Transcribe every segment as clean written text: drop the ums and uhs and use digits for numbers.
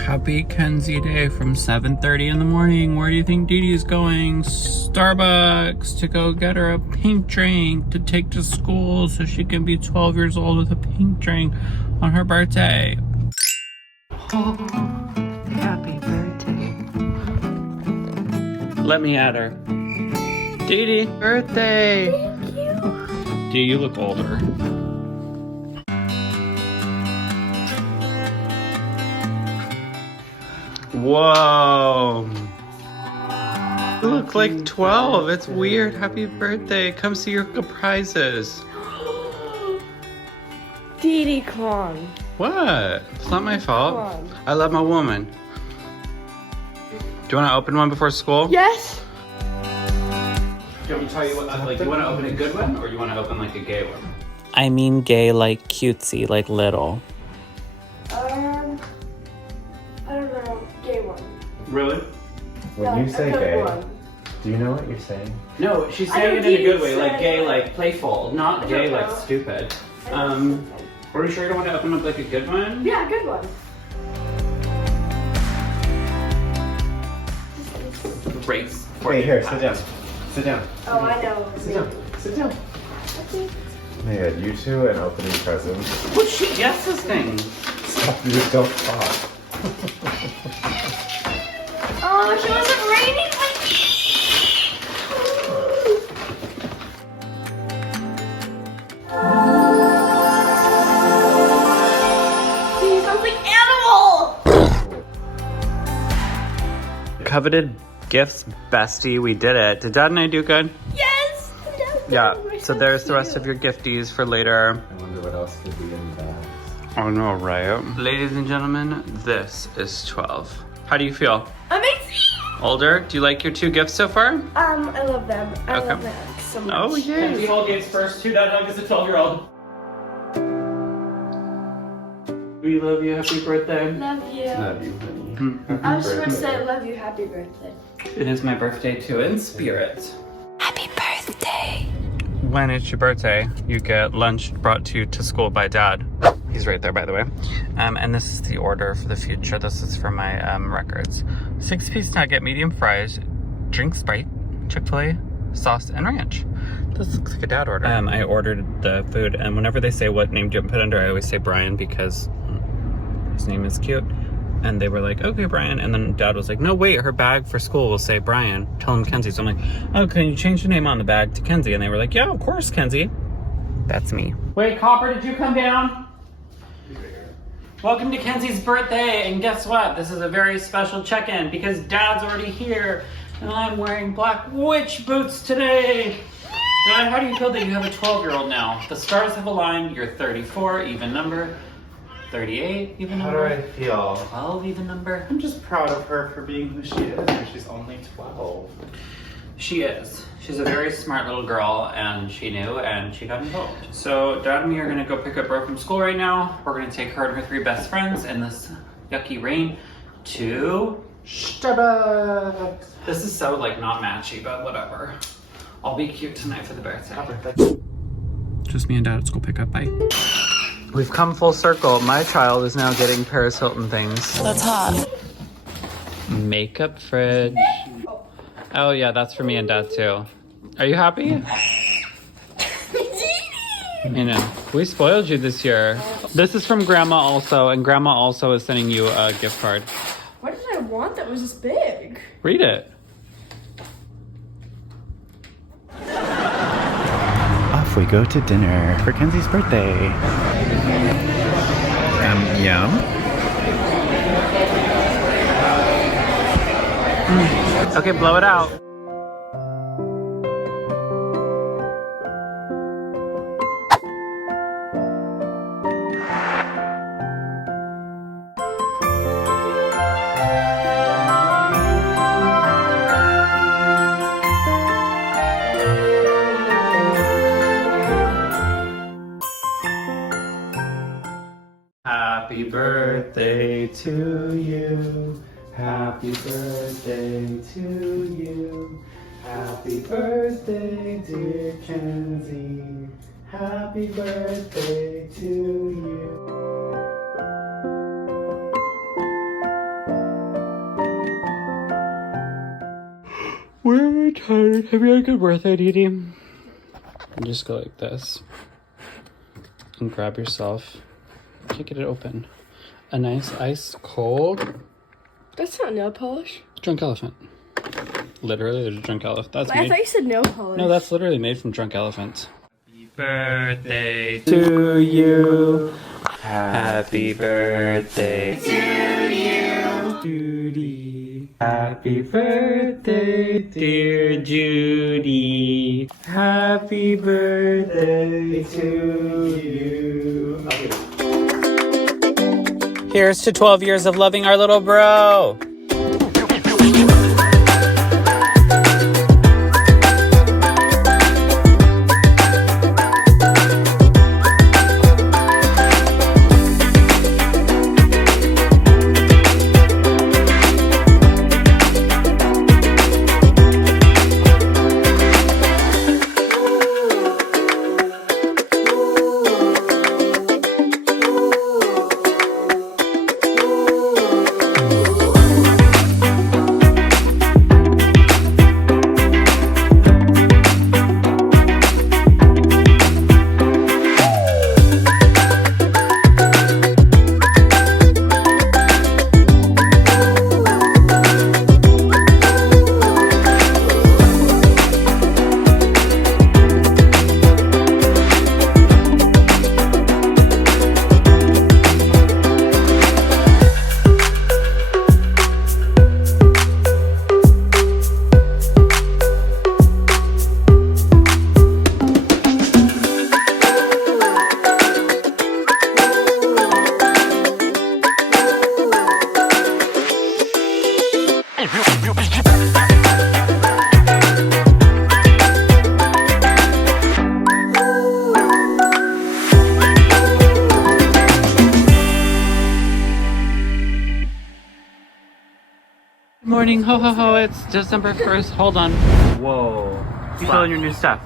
Happy Kenzie Day from 7:30 in the morning. Where do you think Dee Dee's going? Starbucks to go get her a pink drink to take to school so she can be 12 years old with a pink drink on her birthday. Oh, happy birthday. Let me at her. Dee Dee, birthday. Thank you. Dee, you look older. Whoa. You look like 12. It's weird. Happy birthday. Come see your prizes. Dee Dee, come on. What? It's not my fault. Come on. I love my woman. Do you want to open one before school? Yes. Do you want me to tell you what, like, you want to open a good one or you want to open like a gay one? I mean gay like cutesy, like little. I don't know. Gay one. Really? When Yeah, you say a good gay, one. do you know what you're saying? No, she's I saying it don't in a good think way, like so. gay, like playful, not I gay, don't like know. stupid. Are you sure you don't want to open up like a good one? Yeah, a good one. Race. Hey, here, sit down. Sit down. Oh, I know. Sit down. Sit down. Okay. Man, you two and opening presents. What's she guesses things? Stop, you just don't talk. Oh, she wasn't raining like She sounds like animal! Coveted gifts, bestie. We did it. Did Dad and I do good? Yes! Yeah. So there's the rest of your gifties for later. I wonder what else could be in the bags. Oh no, right? Ladies and gentlemen, this is 12. How do you feel? Amazing! Older? Do you like your two gifts so far? I love them. I Okay. love them so much. Oh, yeah. Kenzie Holgate's first. Who dad hug as a 12-year-old? We love you. Happy birthday. Love you. Love you, honey. I was just going to say, love you. Happy birthday. It is my birthday too, in spirit. Happy birthday. When it's your birthday, you get lunch brought to you to school by Dad. He's right there, by the way. And this is the order for the future. This is for my records. 6-piece nugget, medium fries, drink Sprite, Chick-fil-A, sauce, and ranch. This looks like a Dad order. I ordered the food, and whenever they say what name do you put under, I always say Bryan because his name is cute. And they were like, okay, Bryan. And then Dad was like, no, wait, her bag for school will say Bryan. Tell him Kenzie. So I'm like, oh, can you change the name on the bag to Kenzie? And they were like, yeah, of course, Kenzie. That's me. Wait, Copper, did you come down? Welcome to Kenzie's birthday. And guess what? This is a very special check-in because Dad's already here. And I'm wearing black witch boots today. Dad, how do you feel that you have a 12-year-old now? The stars have aligned. You're 34, even number. 38, even How do number. I feel? 12, even number. I'm just proud of her for being who she is, and she's only 12. She is. She's a very smart little girl, and she knew, and she got involved. So Dad and me are gonna go pick up Bro from school right now. We're gonna take her and her 3 best friends in this yucky rain to Starbucks! This is so like not matchy, but whatever. I'll be cute tonight for the birthday. Just me and Dad at school pickup. Bye. We've come full circle. My child is now getting Paris Hilton things. That's hot. Makeup fridge. Oh yeah, that's for me and Dad too. Are you happy? You know, we spoiled you this year. This is from Grandma also, and Grandma also is sending you a gift card. What did I want that was this big? Read it. Off we go to dinner for Kenzie's birthday. Yum. Okay, blow it out. Happy birthday to you. Happy birthday to you. Happy birthday, dear Kenzie. Happy birthday to you. tired. Have you had a good birthday, Dee Dee? Just go like this. And grab yourself. Can't get it open. A nice ice cold. That's not nail polish. Drunk elephant. Literally, there's a drunk elephant. That's I made. thought you said nail polish. No, that's literally made from drunk elephants. Happy birthday to you. Happy birthday to you, Judy. Happy birthday, dear Judy. Happy birthday to you. Here's to 12 years of loving our little bro. Morning, ho ho ho, it's December 1st. Hold on. Whoa. You feeling your new stuff?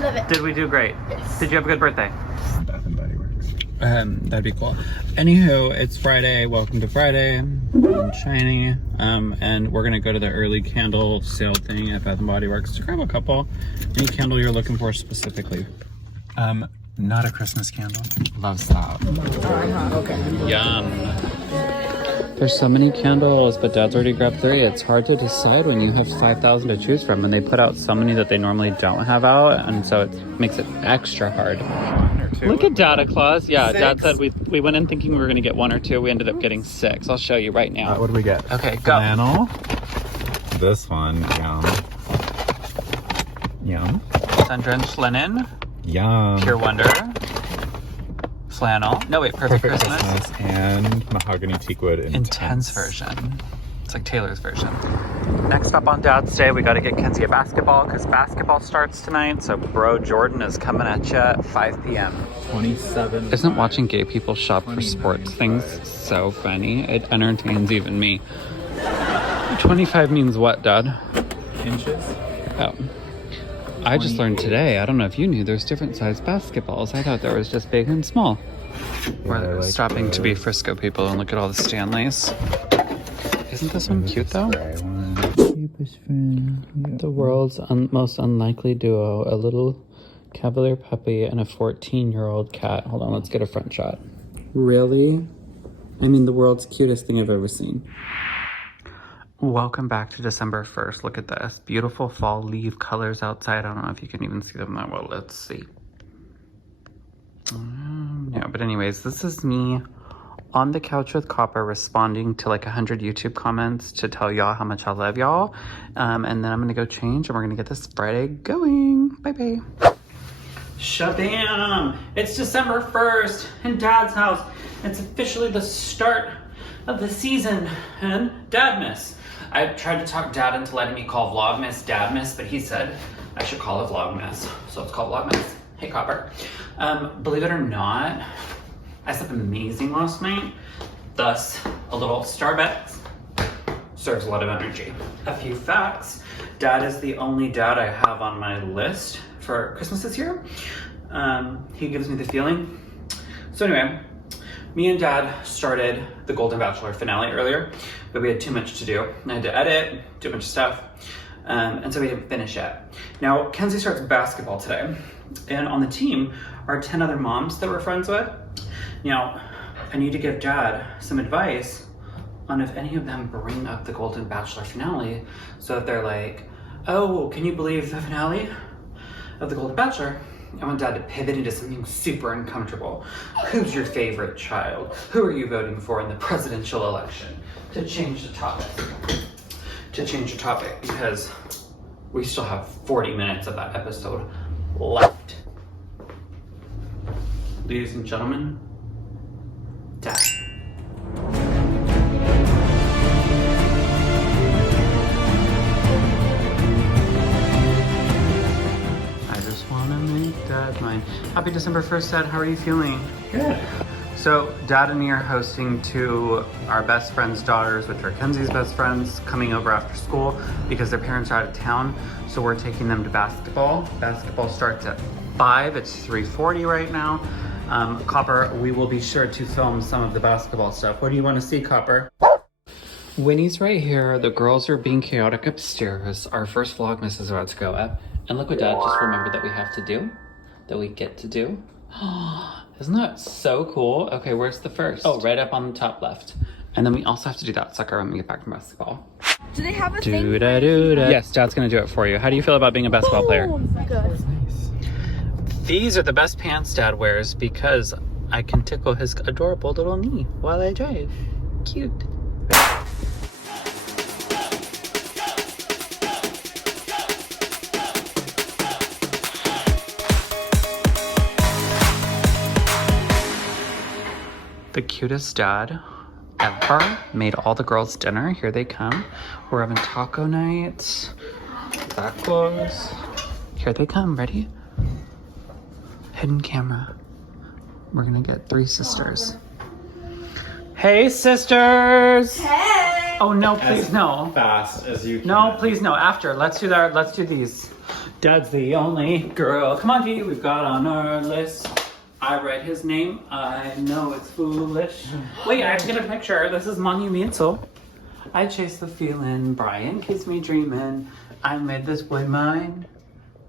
Love it. Did we do great? Yes. Did you have a good birthday? Bath and Body Works. That'd be cool. Anywho, it's Friday. Welcome to Friday. I'm shiny. And we're gonna go to the early candle sale thing at Bath and Body Works to grab a couple. Any candle you're looking for specifically? Not a Christmas candle. Loves that. Okay. Yum. There's so many candles, but Dad's already grabbed 3. It's hard to decide when you have 5,000 to choose from, and they put out so many that they normally don't have out, and so it makes it extra hard. 1 or 2. Look at Data Claus. Yeah, 6. Dad said we went in thinking we were going to get 1 or 2. We ended up getting 6. I'll show you right now. What do we get? Okay, go. Flannel. This one, yum. Yum. Sun-drenched linen. Yum. Pure Wonder. Flannel. No, wait, Perfect Christmas. And mahogany teakwood Intense version. It's like Taylor's version. Next up on Dad's Day, we got to get Kenzie a basketball because basketball starts tonight. So bro Jordan is coming at you at 5 p.m. 27. Isn't watching gay people shop for sports things so funny? It entertains even me. 25 means what, Dad? Inches? Oh. I just learned today. I don't know if you knew there's different sized basketballs. I thought there was just big and small. We're like stopping to be Frisco people and look at all the Stanleys. Isn't this one cute though? Cheapest friend. The world's most unlikely duo. A little Cavalier puppy and a 14-year-old cat. Hold on, let's get a front shot. Really? I mean, the world's cutest thing I've ever seen. Welcome back to December 1st. Look at this. Beautiful fall leaf colors outside. I don't know if you can even see them that well. Let's see. Yeah, but anyways, this is me on the couch with Copper responding to like 100 YouTube comments to tell y'all how much I love y'all. And then I'm going to go change and we're going to get this Friday going. Bye-bye. Shabam! It's December 1st in Dad's house. It's officially the start of the season and Dadmas. I tried to talk Dad into letting me call Vlogmas Dadmas, but he said I should call it Vlogmas. So it's called Vlogmas. Hey, Copper. Believe it or not, I slept amazing last night. Thus, a little Starbucks serves a lot of energy. A few facts. Dad is the only dad I have on my list for Christmas this year. He gives me the feeling. So anyway, me and Dad started the Golden Bachelor finale earlier, but we had too much to do. I had to edit, do a bunch of stuff. And so we didn't finish yet. Now, Kenzie starts basketball today. And on the team are 10 other moms that we're friends with. Now, I need to give Dad some advice on if any of them bring up the Golden Bachelor finale. So if they're like, oh, can you believe the finale of the Golden Bachelor? I want Dad to pivot into something super uncomfortable. Who's your favorite child? Who are you voting for in the presidential election? To change the topic. Because we still have 40 minutes of that episode left. Ladies and gentlemen, Dad. Dad mine. Happy December 1st, Dad. How are you feeling? Good. So, Dad and me are hosting two our best friends' daughters, which are Kenzie's best friends, coming over after school because their parents are out of town. So we're taking them to basketball. Basketball starts at 5. It's 3:40 right now. Copper, we will be sure to film some of the basketball stuff. What do you want to see, Copper? Winnie's right here. The girls are being chaotic upstairs. Our first Vlogmas is about to go up. And look what Dad just remembered that we have to do. That we get to do. Isn't that so cool? Okay, where's the first? Oh, right up on the top left. And then we also have to do that sucker when we get back from basketball. Do they have a thing? Do-da-do-da. Yes, Dad's gonna do it for you. How do you feel about being a basketball player? Good. These are the best pants Dad wears because I can tickle his adorable little knee while I drive. Cute. The cutest dad ever made all the girls dinner. Here they come. We're having taco night. Tacos. Here they come. Ready? Hidden camera. We're gonna get 3 sisters. Hey, sisters! Hey! Oh no, please no. Fast as you can. No, please no. After. Let's do that. Let's do these. Dad's the only girl. Come on, Dee. We've got on our list. I read his name. I know it's foolish. Wait, I have to get a picture. This is monumental. I chase the feeling. Bryan keeps me dreaming. I made this boy mine.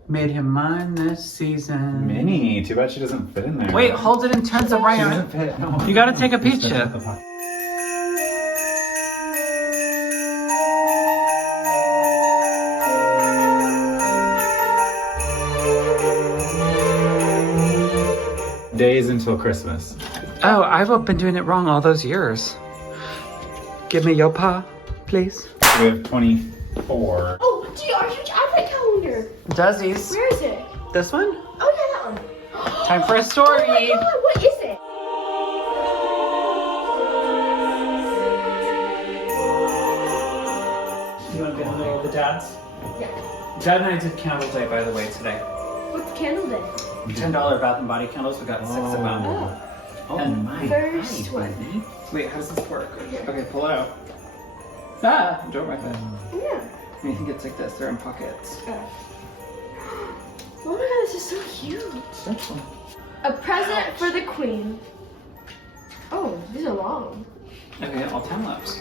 Made him mine this season. Minnie. Too bad she doesn't fit in there. Wait, hold it in terms of She Bryan. doesn't fit. No. You gotta take a picture. Days until Christmas. Oh, I've been doing it wrong all those years. Give me your paw, please. We have 24. Oh, do you are huge advent calendar? Duzzies. Where is it? This one? Oh yeah, that one. Time for a story. Oh my God, what is it? You want to get with the dads? Yeah. Dad and I did candle day, by the way, today. What's candle day? $10 Bath and Body candles. We got 6 of them. Oh. Oh And my. First one. Wait, how does this work? Yeah. Okay, pull it out. Ah, don't rip it. Yeah. I think it's like this. They're in pockets. Oh my God, this is so cute. A present for the queen. Oh, these are long. Okay, all time lapse.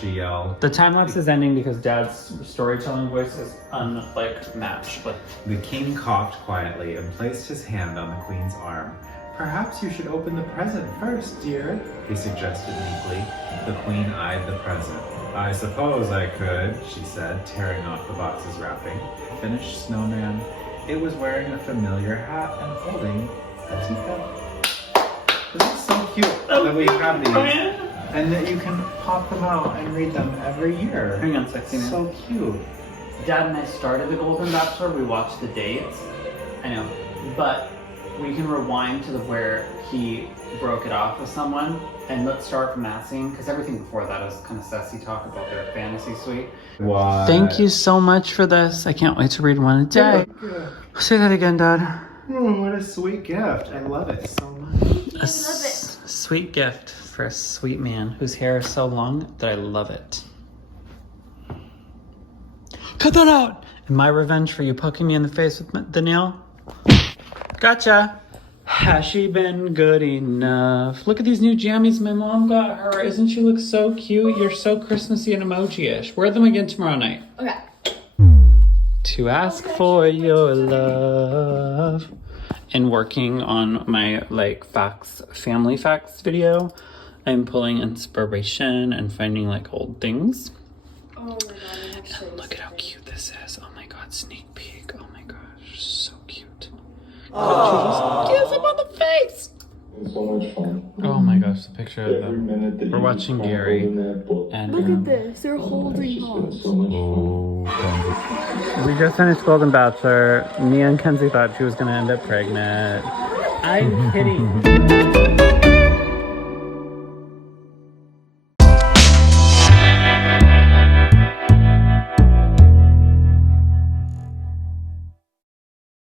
She yelled. The time lapse is ending because Dad's storytelling voice is unmatched. The king coughed quietly and placed his hand on the queen's arm. Perhaps you should open the present first, dear, he suggested meekly. The queen eyed the present. I suppose I could, she said, tearing off the box's wrapping. Finished snowman. It was wearing a familiar hat and holding a teacup. This is so cute that we have these. And that you can pop them out and read them every year. Hang on, sexy man. So cute. Dad and I started the Golden Bachelor. We watched the dates. I know, but we can rewind to where he broke it off with someone, and let's start from that scene because everything before that is kind of sassy talk about their fantasy suite. What? Thank you so much for this. I can't wait to read one a day. Say that again, Dad. Oh, what a sweet gift. I love it so much. A sweet gift for a sweet man whose hair is so long that I love it. Cut that out! And my revenge for you poking me in the face with the nail? Gotcha. Has she been good enough? Look at these new jammies my mom got her. Isn't she look so cute? You're so Christmassy and emoji-ish. Wear them again tomorrow night. Okay. To ask for your love. And working on my like family facts video, I'm pulling inspiration and finding like old things. Oh my god. And look at how cute this is. Oh my god, sneak peek. Oh my gosh, so cute. Just kiss him on the face. It's so much fun. Oh my gosh, the picture of Every them. minute that We're you watching spend Gary. holding that book. And Look at this. They're holding It's hands. so much fun. we just finished Golden Bachelor. Me and Kenzie thought she was gonna end up pregnant. I'm kidding.